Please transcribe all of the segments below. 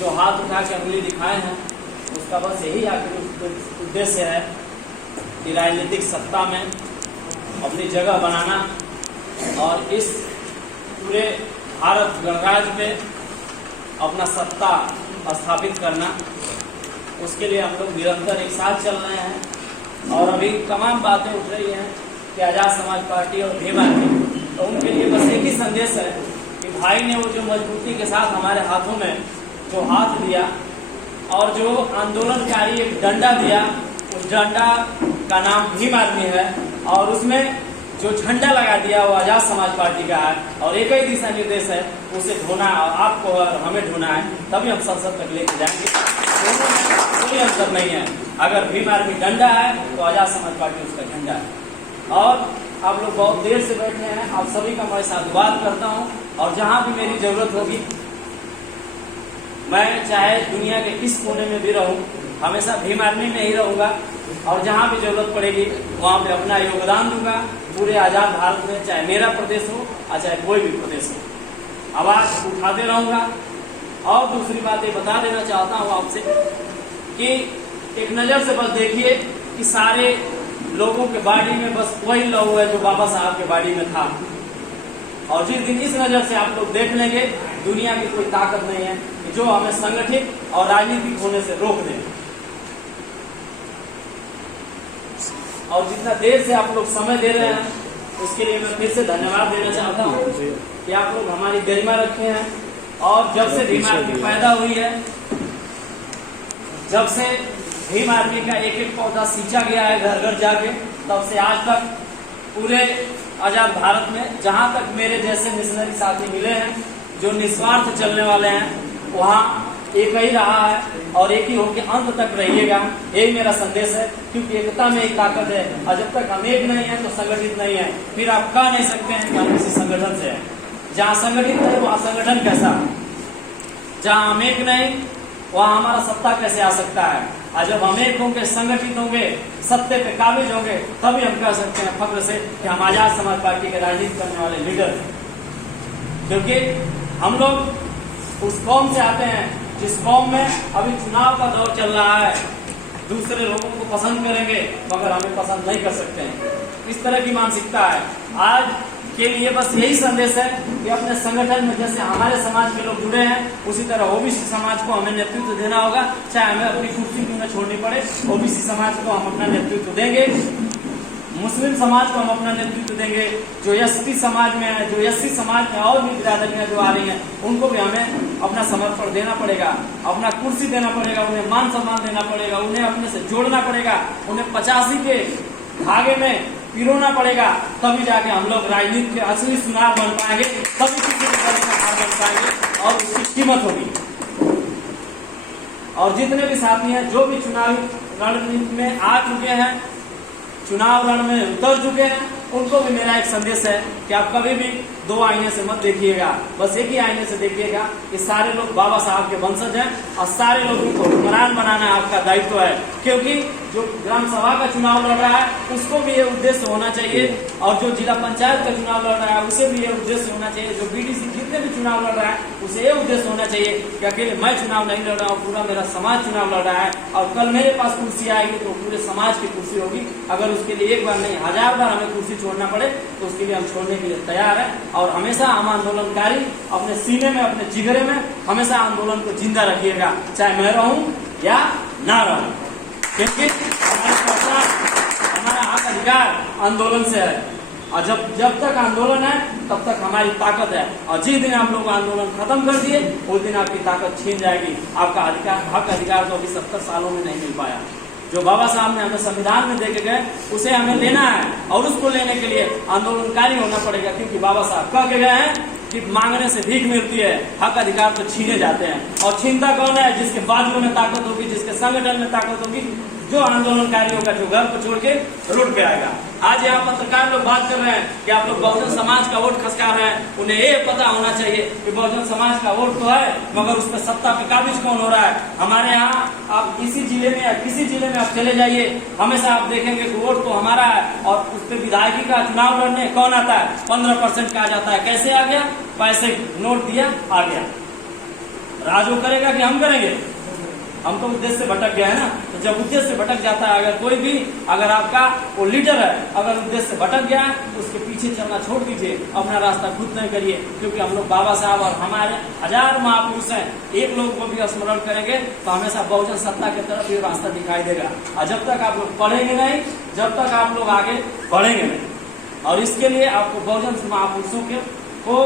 जो हाथ उठा के उंगली दिखाए हैं उसका बस यही आखिर उद्देश्य है कि राजनीतिक सत्ता में अपनी जगह बनाना और इस पूरे भारत गणराज्य पे अपना सत्ता स्थापित करना। उसके लिए हम लोग निरंतर एक साथ चल रहे हैं और अभी तमाम बातें उठ रही हैं कि आज़ाद समाज पार्टी और भीम आर्मी, तो उनके लिए बस एक ही संदेश है कि भाई ने वो जो मजबूती के साथ हमारे हाथों में जो हाथ दिया और जो आंदोलनकारी एक डंडा दिया, उस डंडा का नाम भीम आर्मी है और उसमें जो झंडा लगा दिया वो आज़ाद समाज पार्टी का है और एक ही दिशा निर्देश है, उसे ढोना आपको और हमें ढोना है, तभी हम संसद तक लेके जाएंगे। कोई अंतर नहीं है। अगर भीम आर्मी डंडा है तो आज़ाद समाज पार्टी उसका झंडा है। और आप लोग बहुत देर से बैठे हैं, आप सभी का मैं साधुवाद करता हूँ और जहाँ भी मेरी जरूरत होगी, मैं चाहे दुनिया के किस कोने में भी रहूँ, हमेशा भीम आर्मी में ही रहूँगा और जहाँ भी जरूरत पड़ेगी वहाँ पे अपना योगदान दूंगा पूरे आज़ाद भारत में, चाहे मेरा प्रदेश हो और चाहे कोई भी प्रदेश हो, आवाज़ उठाते रहूँगा। और दूसरी बात ये बता देना चाहता हूँ आपसे कि एक नज़र से बस देखिए कि सारे लोगों के बॉडी में बस वही लहू है जो बाबा साहब के बॉडी में था और जिस दिन इस नज़र से आप लोग देख लेंगे, दुनिया की कोई ताकत नहीं है कि जो हमें संगठित और राजनीतिक होने से रोक दे। और जितना देर से आप लोग समय दे रहे हैं उसके लिए मैं फिर से धन्यवाद देना चाहता हूँ कि आप लोग हमारी गरिमा रखे हैं। और जब से भीम आर्मी पैदा हुई है, जब से भीम आर्मी का एक एक पौधा सींचा गया है घर घर जाके, तब से आज तक पूरे आजाद भारत में जहां तक मेरे जैसे मिशनरी साथी मिले हैं जो निस्वार्थ चलने वाले हैं, वहां एक ही रहा है और एक ही होकर अंत तक रहिएगा। यही मेरा संदेश है, क्योंकि एकता में एक ताकत है और जब तक हम एक नहीं है तो संगठित नहीं है। फिर आप कह नहीं सकते हैं कि हम किसी संगठन से हैं। जहाँ संगठित है वहाँ संगठन कैसा, जहाँ हम एक नहीं वहाँ हमारा सत्ता कैसे आ सकता है। और जब हम एक होंगे, संगठित होंगे, सत्ते पे काबिज होंगे, तभी हम कह सकते हैं फख्र से कि हम आजाद समाज पार्टी के राजनीति करने वाले लीडर हैं। क्योंकि हम लोग उस कौम से आते हैं जिस कौम में अभी चुनाव का दौर चल रहा है। दूसरे लोगों को पसंद करेंगे मगर हमें पसंद नहीं कर सकते हैं, इस तरह की मानसिकता है। आज के लिए बस यही संदेश है कि अपने संगठन में जैसे हमारे समाज के लोग जुड़े हैं, उसी तरह ओबीसी समाज को हमें नेतृत्व देना होगा, चाहे हमें अपनी कुर्सी क्यों न छोड़नी पड़े। ओबीसी समाज को हम अपना नेतृत्व देंगे, मुस्लिम समाज को हम अपना नेतृत्व देंगे, जो एसटी समाज में है, जो एससी समाज में और भी बिरादरियां जो आ रही हैं, उनको भी हमें अपना समर्पण देना पड़ेगा, अपना कुर्सी देना पड़ेगा, उन्हें मान सम्मान देना पड़ेगा, उन्हें अपने से जोड़ना पड़ेगा, उन्हें 85 के धागे में पिरोना पड़ेगा, तभी जाके हम लोग राजनीति के असली सुनार बन पाएंगे, तभी किसी भी दल का हार बन पाएंगे और उसकी कीमत होगी। और जितने भी साथी हैं जो भी चुनावी रणनीति में आ चुके हैं, चुनाव रण में उतर चुके हैं, उनको भी मेरा एक संदेश है कि आप कभी भी दो आईने से मत देखिएगा, बस एक ही आईने से देखिएगा कि सारे लोग बाबा साहब के वंशज हैं और सारे लोगों को हुक्मरान बनाना आपका दायित्व है। क्योंकि जो ग्राम सभा का चुनाव लड़ रहा है उसको भी ये उद्देश्य होना चाहिए और जो जिला पंचायत का चुनाव लड़ रहा है उसे भी ये उद्देश्य होना चाहिए, जो बीडीसी जितने भी चुनाव लड़ रहा है उसे ये उद्देश्य होना चाहिए कि अकेले मैं चुनाव नहीं लड़ रहा हूँ, पूरा मेरा समाज चुनाव लड़ रहा है और कल मेरे पास कुर्सी आएगी तो पूरे समाज की कुर्सी होगी। अगर उसके लिए एक बार नहीं 1000 बार हमें कुर्सी छोड़ना पड़े तो उसके लिए हम छोड़ने के लिए तैयार है। और हमेशा हम आंदोलनकारी अपने सीने में, अपने जिगरे में हमेशा आंदोलन को जिंदा रखिएगा, चाहे मैं रहूं या ना रहूं, क्योंकि हमारा हक अधिकार आंदोलन से है और जब तक आंदोलन है तब तक हमारी ताकत है। और जिस दिन आप लोग आंदोलन खत्म कर दिए उस दिन आपकी ताकत छीन जाएगी। आपका हक अधिकार तो अभी 70 सालों में नहीं मिल पाया। जो बाबा साहब ने हमें संविधान में देके गए उसे हमें लेना है और उसको लेने के लिए आंदोलनकारी होना पड़ेगा, क्योंकि बाबा साहब कह के गए हैं कि मांगने से भीख मिलती है, हक अधिकार तो छीने जाते हैं। और छीनता कौन है? जिसके बाजुओं में ताकत होगी, जिसके संगठन में ताकत होगी, जो आंदोलनकारी होगा, जो घर को छोड़ के रोड पे आएगा। आज यहाँ पत्रकार लोग बात कर रहे हैं कि आप लोग बहुजन समाज का वोट खसका रहे हैं, उन्हें ये पता होना चाहिए कि बहुजन समाज का वोट तो है मगर उस पर सत्ता पे काबिज कौन हो रहा है। हमारे यहाँ आप किसी जिले में या किसी जिले में आप चले जाइए, हमेशा आप देखेंगे कि वोट तो हमारा है और उस पर विधायकी का चुनाव लड़ने कौन आता है? 15% का आ जाता है। कैसे आ गया? पैसे नोट दिया आ गया। राज वो करेगा कि हम करेंगे? हम तो उद्देश्य से भटक गए हैं ना। तो जब उद्देश्य से भटक जाता है, अगर कोई भी, अगर आपका वो लीडर है, अगर उद्देश्य से भटक गया है, उसके पीछे चलना छोड़ दीजिए, अपना रास्ता खुद नहीं करिए। क्योंकि हम लोग बाबा साहब और हमारे हजार महापुरुष हैं, एक लोग को भी स्मरण करेंगे तो हमेशा बहुजन सत्ता की तरफ ये रास्ता दिखाई देगा। और जब तक आप लोग पढ़ेंगे नहीं, जब तक आप लोग आगे बढ़ेंगे नहीं, और इसके लिए आपको बहुजन महापुरुषों को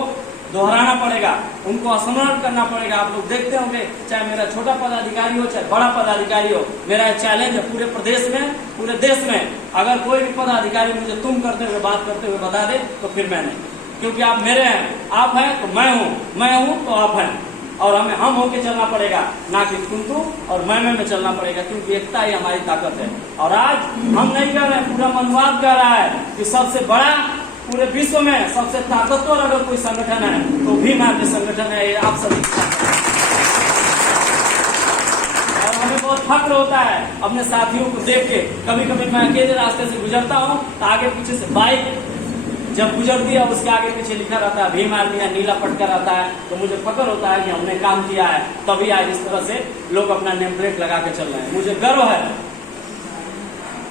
दोहराना पड़ेगा, उनको स्मरण करना पड़ेगा। आप लोग देखते होंगे, चाहे मेरा छोटा पदाधिकारी हो चाहे बड़ा पदाधिकारी हो, मेरा चैलेंज है पूरे प्रदेश में, पूरे देश में, अगर कोई भी पदाधिकारी मुझे तुम करते हुए, बात करते हुए बता दे तो फिर मैं नहीं। क्योंकि आप मेरे हैं, आप हैं तो मैं हूँ, मैं हूँ तो आप हैं, और हमें हम होके चलना पड़ेगा, ना कि तुम और मैं में चलना पड़ेगा। क्योंकि एकता ही हमारी ताकत है। और आज हम नहीं कह रहे हैं, पूरा मनवाद कह रहा है कि सबसे बड़ा पूरे विश्व में सबसे ताकतवर अगर कोई संगठन है तो भीम आर्मी संगठन है। ये आप सभी, और हमें बहुत फक्र होता है अपने साथियों को देख के। कभी कभी मैं अकेले रास्ते से गुजरता हूँ तो आगे पीछे से बाइक जब गुजरती है, उसके आगे पीछे लिखा रहता है भीम आर्मी या नीला पटका रहता है, तो मुझे फक्र होता है कि हमने काम किया है, तभी आज इस तरह से लोग अपना नेम प्लेट लगा के चल रहे हैं। मुझे गर्व है।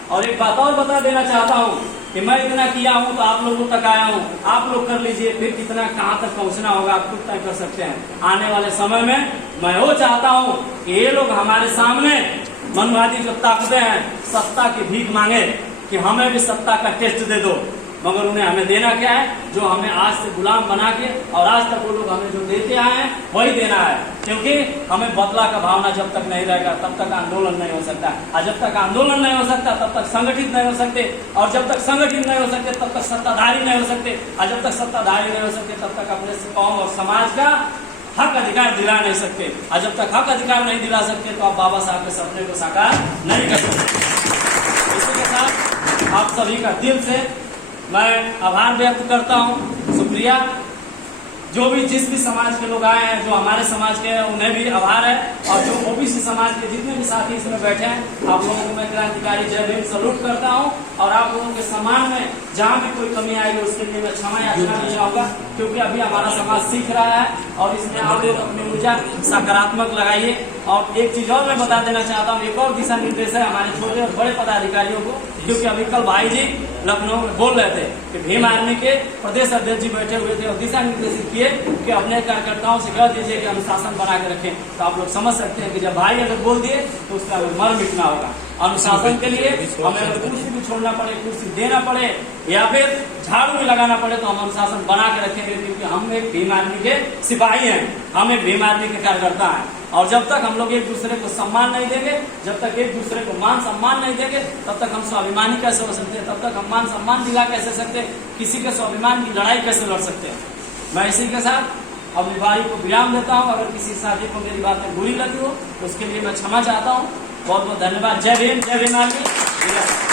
और एक बात और बता देना चाहता हूँ कि मैं इतना किया हूँ तो आप लोगों तक आया हूँ, आप लोग कर लीजिए, फिर कितना कहाँ तक पहुँचना होगा आप खुद तय कर सकते हैं। आने वाले समय में मैं वो चाहता हूँ कि ये लोग हमारे सामने मनवादी जो ताकतें हैं, सत्ता की भीख मांगे कि हमें भी सत्ता का टेस्ट दे दो, मगर उन्हें हमें देना क्या है? जो हमें आज से गुलाम बना के और आज तक वो लोग हमें जो देते आए हैं वही देना है। क्योंकि हमें बदला का भावना जब तक नहीं रहेगा तब तक आंदोलन नहीं हो सकता, और जब तक आंदोलन नहीं हो सकता तब तक संगठित नहीं हो सकते, और जब तक संगठित नहीं हो सकते तब तक सत्ताधारी नहीं हो सकते, और जब तक सत्ताधारी नहीं हो सकते तब तक अपने कौम और समाज का हक अधिकार दिला नहीं सकते, और जब तक हक अधिकार नहीं दिला सकते तो आप बाबा साहब के सपने को साकार नहीं कर सकते। इसी के साथ आप सभी का दिल से मैं आभार व्यक्त करता हूँ, शुक्रिया। जो भी जिस भी समाज के लोग आए हैं, जो हमारे समाज के हैं, उन्हें भी आभार है। और जो ओबीसी समाज के जितने भी साथी इसमें बैठे हैं, आप लोगों को मैं क्रांतिकारी जय भीम सलूट करता हूँ। और आप लोगों के सम्मान में जहाँ भी कोई कमी आएगी उसके लिए मैं क्षमा याचना नहीं चाहूँगा, क्योंकि अभी हमारा समाज सीख रहा है और इसमें आप लोग अपनी ऊर्जा सकारात्मक लगाइए। और एक चीज और मैं बता देना चाहता हूँ, एक और दिशा निर्देश है हमारे छोटे और बड़े पदाधिकारियों को, क्योंकि अभी कल भाई जी लखनऊ में बोल रहे थे कि भीम आर्मी के प्रदेश अध्यक्ष जी बैठे हुए थे और दिशा निर्देशित किए कि अपने कार्यकर्ताओं से कह दीजिए कि अनुशासन बना के रखें। तो आप लोग समझ सकते हैं कि जब भाई अगर बोल दिए तो उसका मर मिटना होगा। अनुशासन के लिए हमें अगर कुर्सी भी छोड़ना पड़े, कुर्सी देना पड़े, या फिर झाड़ू भी लगाना पड़े, तो हम अनुशासन बना के रखेंगे, क्योंकि हम एक भीम आर्मी के सिपाही हैं, हम एक भीम आर्मी के कार्यकर्ता हैं। और जब तक हम लोग एक दूसरे को सम्मान नहीं देंगे, जब तक एक दूसरे को मान सम्मान नहीं देंगे, तब तक हम स्वाभिमानी कैसे हो सकते हैं, तब तक हम मान सम्मान दिला कैसे सकते हैं, किसी के स्वाभिमान की लड़ाई कैसे लड़ सकते हैं। मैं इसी के साथ अपनी बारी को विराम देता हूँ। अगर किसी साथी को मेरी बातें बुरी लगी हो तो उसके लिए मैं क्षमा चाहता हूँ। बहुत बहुत धन्यवाद। जय भीम, जय भीम आर्मी।